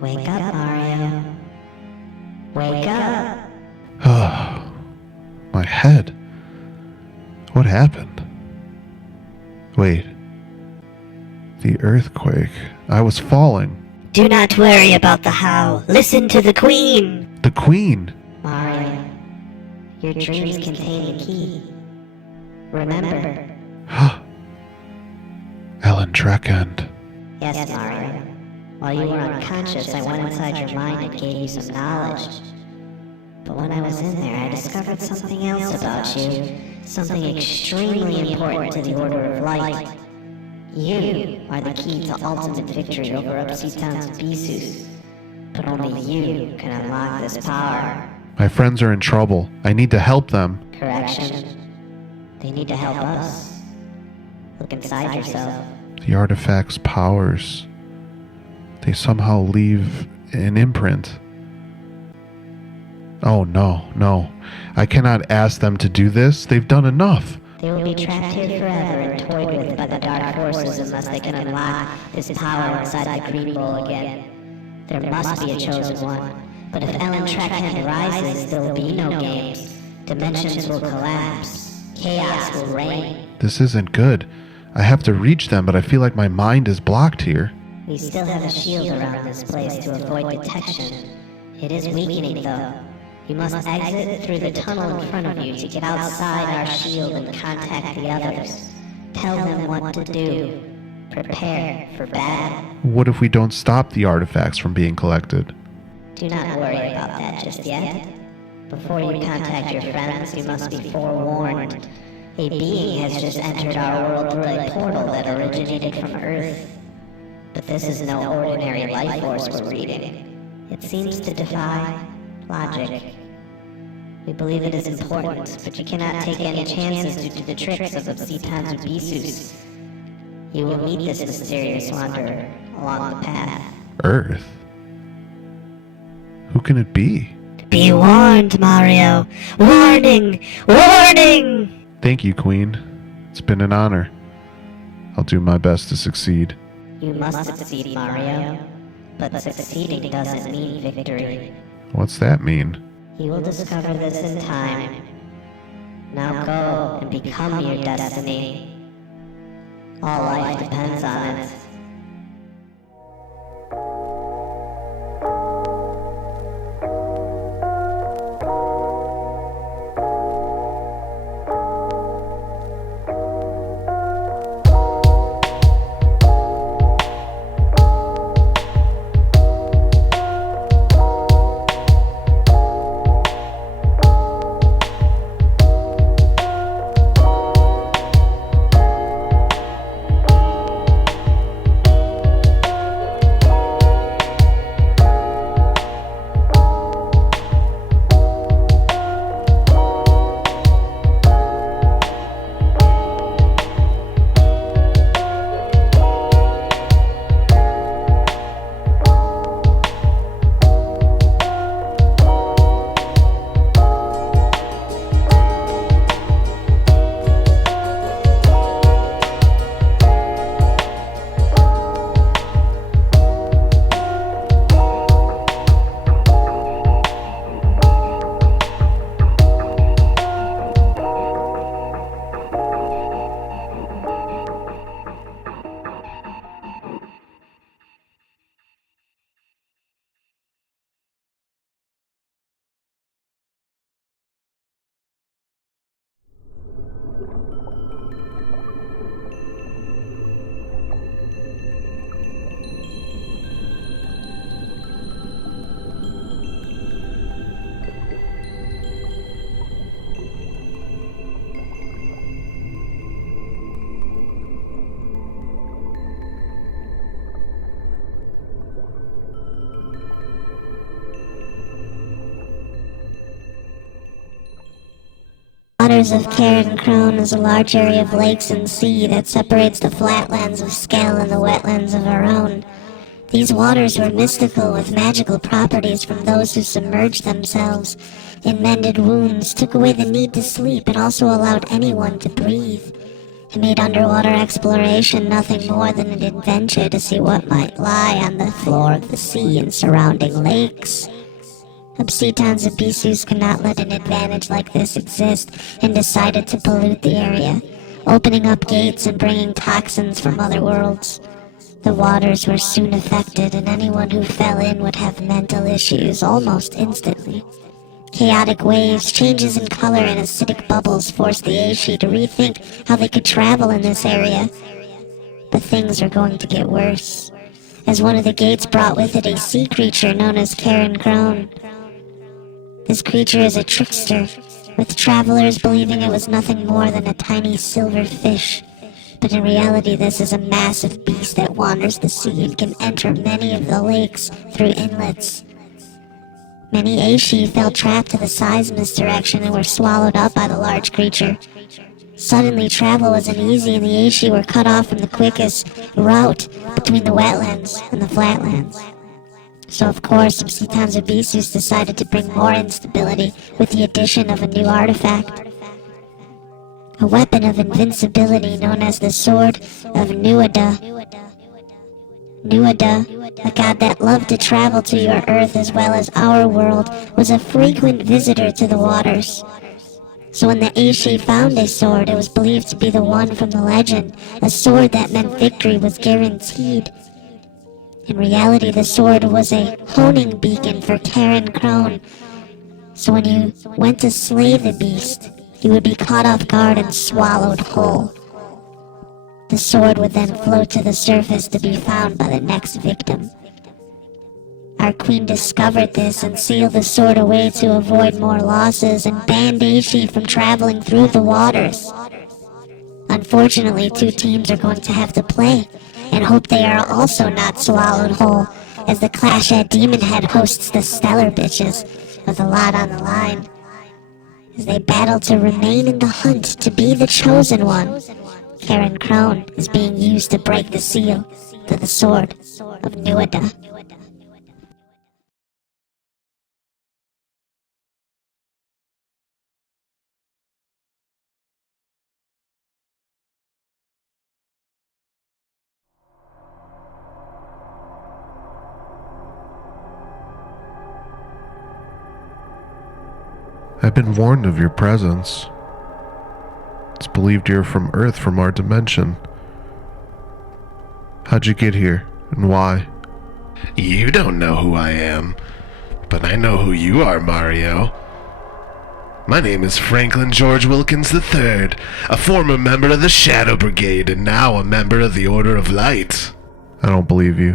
Wake up, Mario. Wake up. My head. What happened? Wait. The earthquake. I was falling. Do not worry about the how. Listen to the Queen. The Queen? Mario, your dreams contain a key. Remember. Ellen Trechend. Yes, Mario. While you were unconscious, I went inside your mind and gave you some knowledge. But when I was in there, I discovered something else about you. Something extremely important to the Order of Light. You are the key to ultimate victory over Upseetown's Bisous. But only you can unlock this power. My friends are in trouble. I need to help them. Correction. They need to help us. Look inside yourself. The artifact's powers. They somehow leave an imprint. Oh no. I cannot ask them to do this. They've done enough. They will be trapped here forever and toyed with by the dark forces unless they can unlock this power inside the green bowl again. There must be a chosen one. But if Ellen Trechend rises, there will be no games. Dimensions will collapse. Chaos will reign. This isn't good. I have to reach them, but I feel like my mind is blocked here. We still have a shield around this place to avoid detection. It is weakening, though. You must exit through the tunnel in front of you to get outside our shield and contact the others. Tell them what to do. Prepare for battle. What if we don't stop the artifacts from being collected? Do not worry about that just yet. Before you contact your friends, you must be forewarned. A being has just entered our world through a portal that originated from Earth. But this is no ordinary life force we're reading. It seems to defy logic. We believe it is important, but you cannot take any chances due to the tricks of Upseetown's Bisous. You will meet this mysterious wanderer along the path. Earth? Who can it be? Be warned, Mario! Warning! Warning! Thank you, Queen. It's been an honor. I'll do my best to succeed. You must succeed, Mario. But succeeding doesn't mean victory. What's that mean? You will discover this in time. Now go and become your destiny. All life depends on it. Waters of Cirein-Cròin is a large area of lakes and sea that separates the flatlands of Feall and the wetlands of our own. These waters were mystical with magical properties from those who submerged themselves in mended wounds, took away the need to sleep, and also allowed anyone to breathe. It made underwater exploration nothing more than an adventure to see what might lie on the floor of the sea and surrounding lakes. Obsitans of Bissus could not let an advantage like this exist and decided to pollute the area, opening up gates and bringing toxins from other worlds. The waters were soon affected, and anyone who fell in would have mental issues almost instantly. Chaotic waves, changes in color, and acidic bubbles forced the Aishi to rethink how they could travel in this area. But things are going to get worse, as one of the gates brought with it a sea creature known as Cirein-Cròin. This creature is a trickster, with travelers believing it was nothing more than a tiny silver fish. But in reality, this is a massive beast that wanders the sea and can enter many of the lakes through inlets. Many Aishi fell trapped to the size misdirection and were swallowed up by the large creature. Suddenly, travel wasn't easy, and the Aishi were cut off from the quickest route between the wetlands and the flatlands. So of course, Obsitans of Bissus decided to bring more instability with the addition of a new artifact. A weapon of invincibility known as the Sword of Nuada. Nuada, a god that loved to travel to your Earth as well as our world, was a frequent visitor to the waters. So when the Aishi found a sword, it was believed to be the one from the legend, a sword that meant victory was guaranteed. In reality, the sword was a honing beacon for Cirein-Cròin. So when you went to slay the beast, you would be caught off guard and swallowed whole. The sword would then float to the surface to be found by the next victim. Our queen discovered this and sealed the sword away to avoid more losses and banned Aishi from traveling through the waters. Unfortunately, 2 teams are going to have to play, and hope they are also not swallowed whole, as the clash at Demon Head hosts the Stellar Bitches, with a lot on the line. As they battle to remain in the hunt to be the chosen one, Cirein-Cròin is being used to break the seal to the Sword of Nuada. I've been warned of your presence. It's believed you're from Earth, from our dimension. How'd you get here, and why? You don't know who I am, but I know who you are, Mario. My name is Franklin George Wilkins III, a former member of the Shadow Brigade and now a member of the Order of Light. I don't believe you.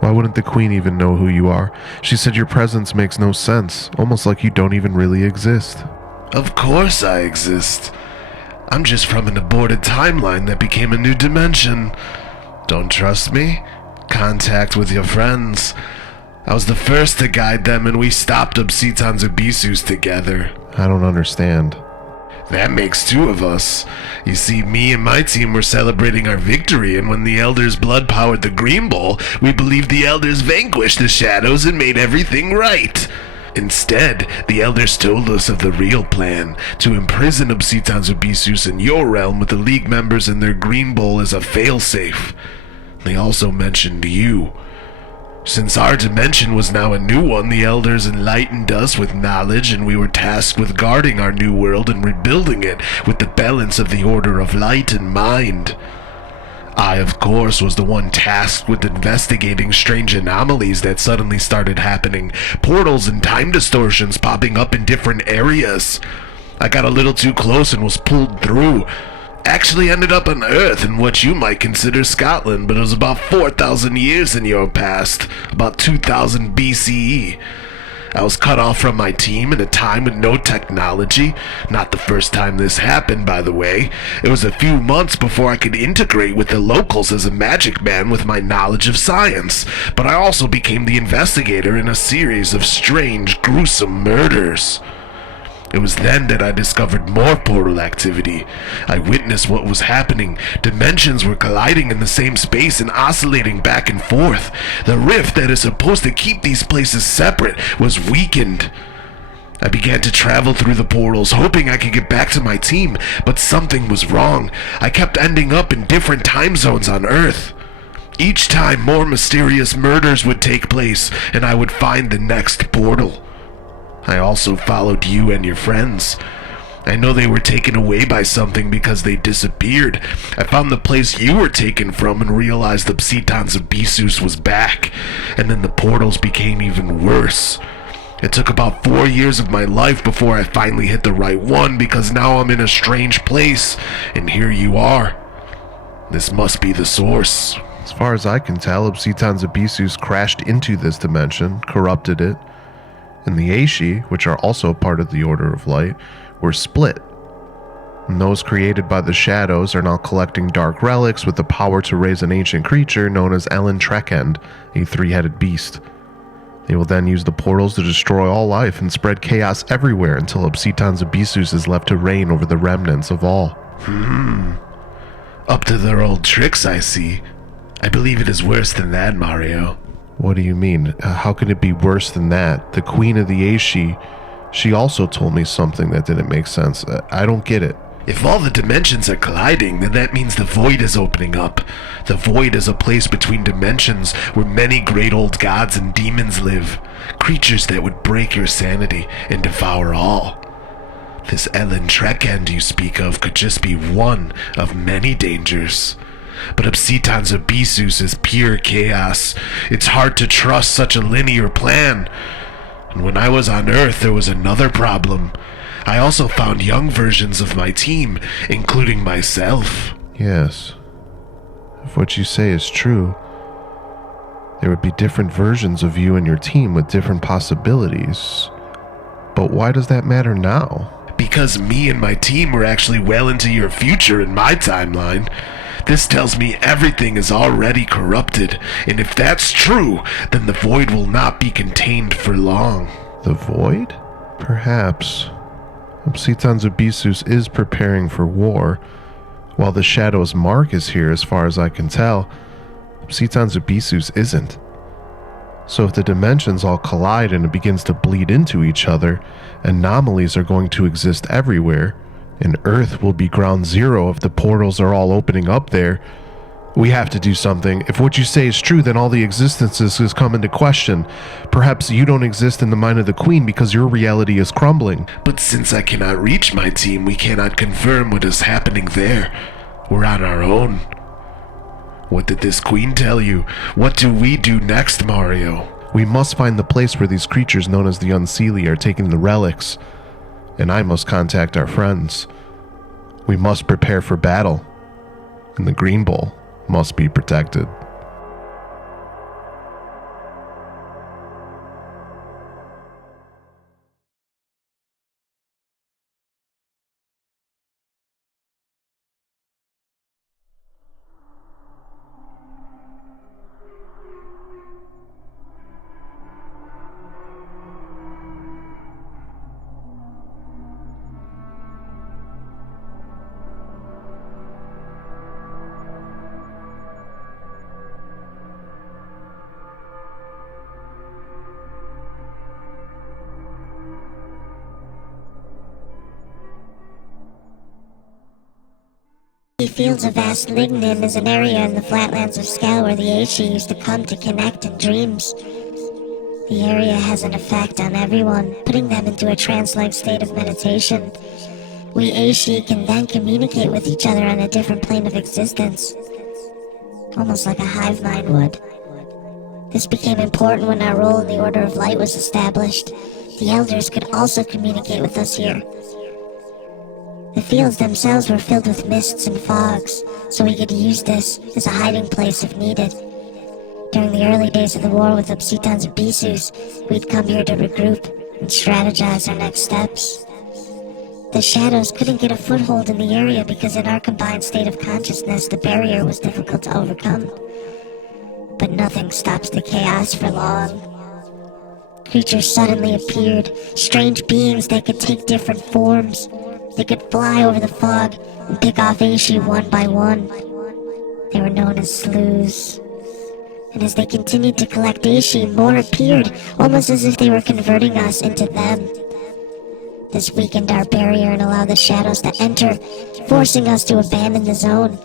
Why wouldn't the Queen even know who you are? She said your presence makes no sense, almost like you don't even really exist. Of course I exist. I'm just from an aborted timeline that became a new dimension. Don't trust me? Contact with your friends. I was the first to guide them, and we stopped Obsitans of Bissus together. I don't understand. That makes 2 of us. You see, me and my team were celebrating our victory, and when the Elders' blood powered the Green Bowl, we believed the Elders vanquished the Shadows and made everything right. Instead, the Elders told us of the real plan, to imprison Obsitans of Bissus in your realm with the League members and their Green Bowl as a failsafe. They also mentioned you. Since our dimension was now a new one, the Elders enlightened us with knowledge, and we were tasked with guarding our new world and rebuilding it with the balance of the Order of Light in mind. I, of course, was the one tasked with investigating strange anomalies that suddenly started happening, portals and time distortions popping up in different areas. I got a little too close and was pulled through. Actually ended up on Earth in what you might consider Scotland, but it was about 4,000 years in your past, about 2000 BCE. I was cut off from my team in a time with no technology. Not the first time this happened, by the way. It was a few months before I could integrate with the locals as a magic man with my knowledge of science, but I also became the investigator in a series of strange, gruesome murders. It was then that I discovered more portal activity. I witnessed what was happening. Dimensions were colliding in the same space and oscillating back and forth. The rift that is supposed to keep these places separate was weakened. I began to travel through the portals, hoping I could get back to my team, but something was wrong. I kept ending up in different time zones on Earth. Each time, more mysterious murders would take place, and I would find the next portal. I also followed you and your friends. I know they were taken away by something because they disappeared. I found the place you were taken from and realized the Psitons of Bissus was back, and then the portals became even worse. It took about 4 years of my life before I finally hit the right one, because now I'm in a strange place, and here you are. This must be the source. As far as I can tell, Psitons of Bissus crashed into this dimension, corrupted it, and the Aishi, which are also part of the Order of Light, were split. And those created by the Shadows are now collecting dark relics with the power to raise an ancient creature known as Ellen Trechend, a three-headed beast. They will then use the portals to destroy all life and spread chaos everywhere until Psitons of Bissus is left to reign over the remnants of all. Up to their old tricks, I see. I believe it is worse than that, Mario. What do you mean? How can it be worse than that? The Queen of the Aishi, she also told me something that didn't make sense. I don't get it. If all the dimensions are colliding, then that means the void is opening up. The void is a place between dimensions where many great old gods and demons live. Creatures that would break your sanity and devour all. This Ellen Trechend you speak of could just be one of many dangers. But Psitons of Bissus is pure chaos. It's hard to trust such a linear plan. And when I was on Earth, there was another problem. I also found young versions of my team, including myself. Yes. If what you say is true, there would be different versions of you and your team with different possibilities. But why does that matter now? Because me and my team were actually well into your future in my timeline. This tells me everything is already corrupted, and if that's true, then the void will not be contained for long. The void? Perhaps. Psitons of Bissus is preparing for war. While the Shadow's mark is here, as far as I can tell, Psitons of Bissus isn't. So if the dimensions all collide and it begins to bleed into each other, anomalies are going to exist everywhere, and Earth will be ground zero if the portals are all opening up there. We have to do something. If what you say is true, then all the existences has come into question. Perhaps you don't exist in the mind of the Queen because your reality is crumbling. But since I cannot reach my team, we cannot confirm what is happening there. We're on our own. What did this Queen tell you? What do we do next, Mario? We must find the place where these creatures known as the Unseelie are taking the relics. And I must contact our friends. We must prepare for battle. And the Green Bowl must be protected. The fields of Aslingean is an area in the flatlands of Skell where the Aishi used to come to connect in dreams. The area has an effect on everyone, putting them into a trance-like state of meditation. We Aishi can then communicate with each other on a different plane of existence, almost like a hive mind would. This became important when our role in the Order of Light was established. The Elders could also communicate with us here. The fields themselves were filled with mists and fogs, so we could use this as a hiding place if needed. During the early days of the war with the Psitons of Bissus, we'd come here to regroup and strategize our next steps. The Shadows couldn't get a foothold in the area because in our combined state of consciousness, the barrier was difficult to overcome. But nothing stops the chaos for long. Creatures suddenly appeared, strange beings that could take different forms. They could fly over the fog and pick off Aishi one by one. They were known as slews. And as they continued to collect Aishi, more appeared, almost as if they were converting us into them. This weakened our barrier and allowed the shadows to enter, forcing us to abandon the zone.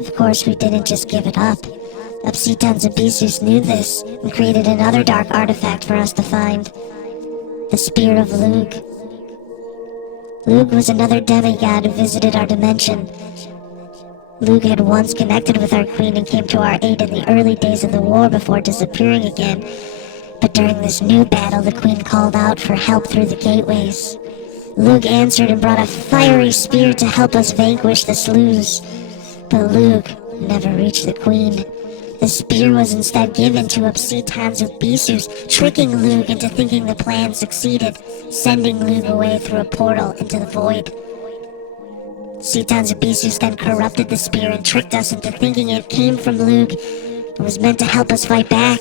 Of course, we didn't just give it up. Cirein-Cròin knew this and created another dark artifact for us to find. The Spear of Lugh. Lugh was another demigod who visited our dimension. Lugh had once connected with our queen and came to our aid in the early days of the war before disappearing again. But during this new battle, the queen called out for help through the gateways. Lugh answered and brought a fiery spear to help us vanquish the slews. But Lugh never reached the queen. The spear was instead given to Cirein-Cròin, tricking Lugh into thinking the plan succeeded, sending Lugh away through a portal into the void. Cirein-Cròin then corrupted the spear and tricked us into thinking it came from Lugh and was meant to help us fight back.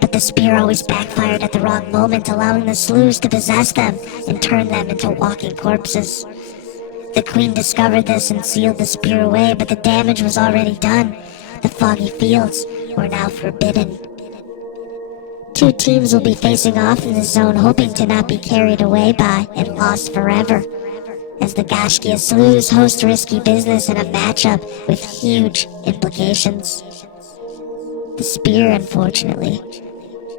But the spear always backfired at the wrong moment, allowing the slews to possess them and turn them into walking corpses. The queen discovered this and sealed the spear away, but the damage was already done. The Foggy fields were now forbidden. Two teams will be facing off in the zone, hoping to not be carried away by and lost forever, as the Gashkia slews host risky business in a matchup with huge implications. The spear, unfortunately,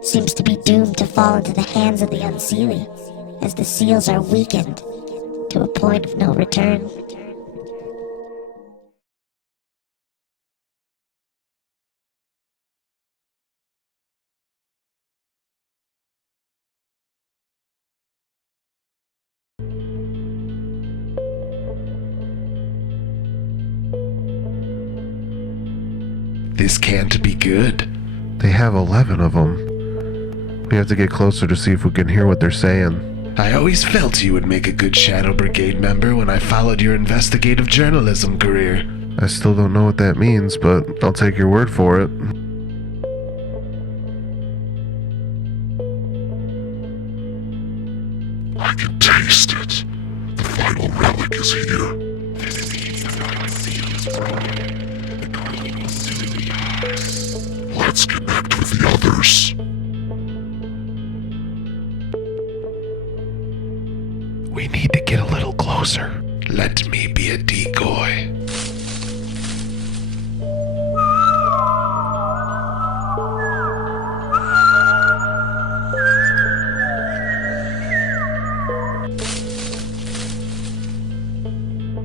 seems to be doomed to fall into the hands of the Unseelie, as the seals are weakened to a point of no return. This can't be good. They have 11 of them. We have to get closer to see if we can hear what they're saying. I always felt you would make a good Shadow Brigade member when I followed your investigative journalism career. I still don't know what that means, but I'll take your word for it. I can taste it. The final relic is here. This means the final seal is broken. The queen will soon be ours. Let's connect with the others. We need to get a little closer. Let me be a decoy.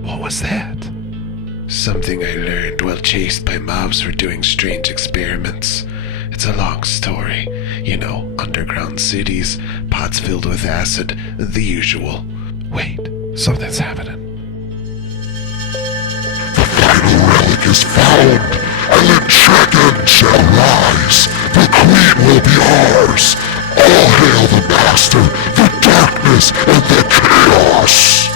What was that? Something I learned while chased by mobs for doing strange experiments. It's a long story. You know, underground cities, pots filled with acid, the usual. Wait, something's happening. The final relic is found. Ellen Trechend shall rise. The queen will be ours. All hail the master, the darkness, and the chaos.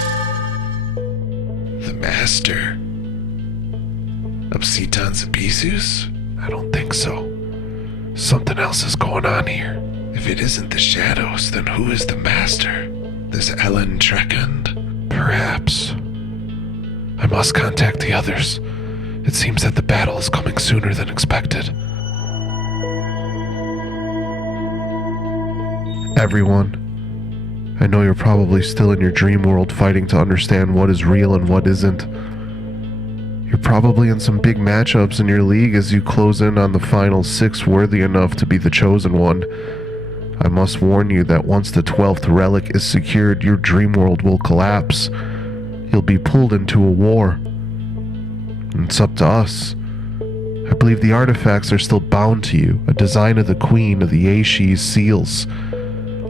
The master? Of Cirein-Cròin? I don't think so. Something else is going on here. If it isn't the shadows, then who is the master? This Ellen Trechend? Perhaps. I must contact the others. It seems that the battle is coming sooner than expected. Everyone, I know you're probably still in your dream world fighting to understand what is real and what isn't. You're probably in some big matchups in your league as you close in on the final 6 worthy enough to be the chosen one. I must warn you that once the 12th relic is secured, your dream world will collapse. You'll be pulled into a war. And it's up to us. I believe the artifacts are still bound to you, a design of the Queen of the Ashi's seals.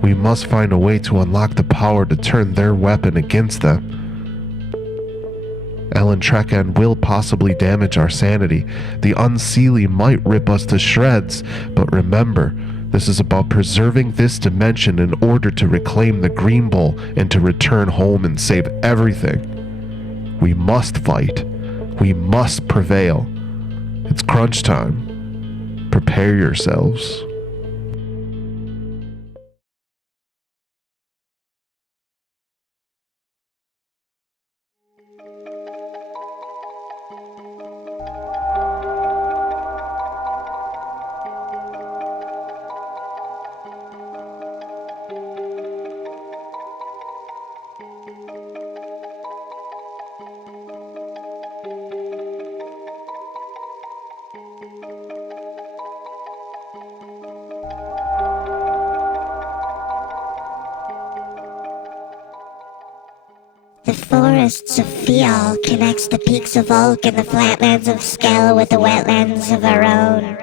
We must find a way to unlock the power to turn their weapon against them. Ellen Trechend will possibly damage our sanity. The Unseelie might rip us to shreds, but remember, this is about preserving this dimension in order to reclaim the Green Bowl and to return home and save everything. We must fight. We must prevail. It's crunch time. Prepare yourselves. The forests of Feall connects the peaks of Oak and the flatlands of Skell with the wetlands of our own.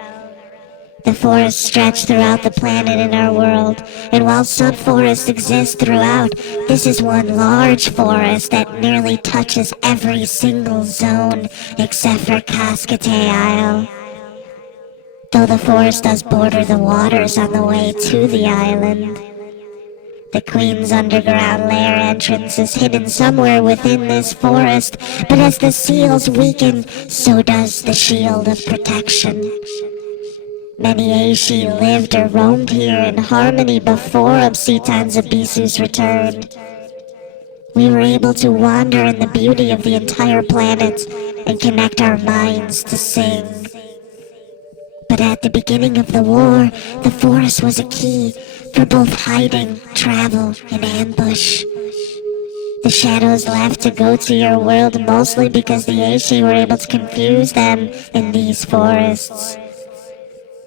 The forests stretch throughout the planet in our world, and while sub-forests exist throughout, this is one large forest that nearly touches every single zone except for Cascade Isle. Though the forest does border the waters on the way to the island, the Queen's underground lair entrance is hidden somewhere within this forest, but as the seals weaken, so does the shield of protection. Many Aishi lived or roamed here in harmony before Cirein-Cròin's return. We were able to wander in the beauty of the entire planet and connect our minds to sing. But at the beginning of the war, the forest was a key for both hiding, travel, and ambush. The shadows left to go to your world mostly because the Aishi were able to confuse them in these forests.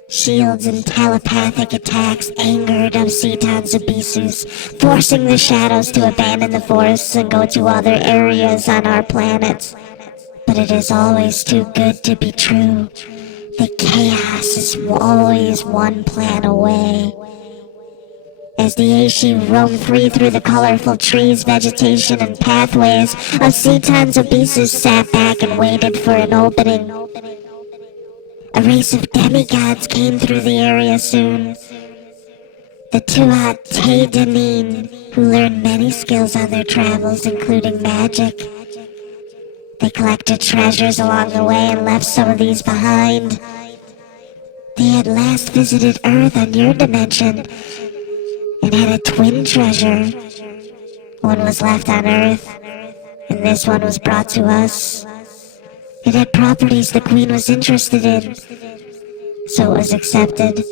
Shields and telepathic attacks angered Cirein-Cròin, forcing the shadows to abandon the forests and go to other areas on our planet. But it is always too good to be true. The chaos is always one plan away. As the Aishi roam free through the colorful trees, vegetation, and pathways, Cirein-Cròin sat back and waited for an opening. A race of demigods came through the area soon. The Tuat Te Denin, who learned many skills on their travels, including magic. They collected treasures along the way and left some of these behind. They had last visited Earth on your dimension and had a twin treasure. One was left on Earth, and this one was brought to us. It had properties the Queen was interested in, so it was accepted.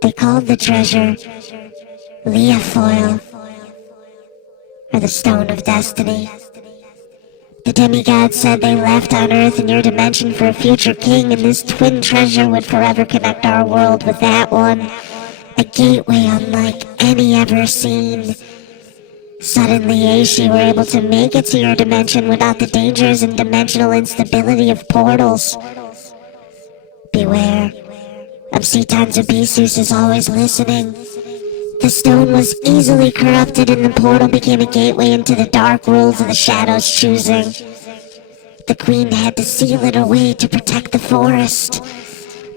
They called the treasure Feall, or the Stone of Destiny. The demigods said they left on Earth in your dimension for a future king, and this twin treasure would forever connect our world with that one. A gateway unlike any ever seen. Suddenly, Aishi were able to make it to your dimension without the dangers and dimensional instability of portals. Beware. Cirein-Cròin is always listening. The stone was easily corrupted and the portal became a gateway into the dark worlds of the shadows' choosing. The Queen had to seal it away to protect the forest.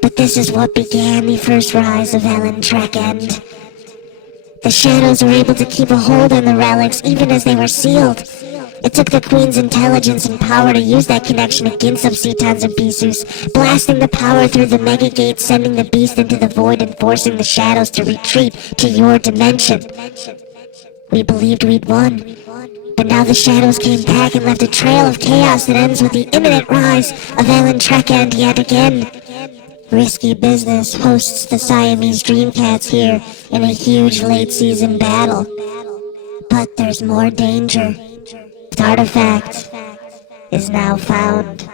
But this is what began the first rise of Ellen Trechend. The shadows were able to keep a hold on the relics even as they were sealed. It took the Queen's intelligence and power to use that connection against Cirein-Cròin, blasting the power through the mega gate, sending the beast into the void and forcing the shadows to retreat to your dimension. We believed we'd won, but now the shadows came back and left a trail of chaos that ends with the imminent rise of Ellen Trechend yet again. Risky Business hosts the Siamese Dreamcats here in a huge late-season battle. But there's more danger. The artifact is now found.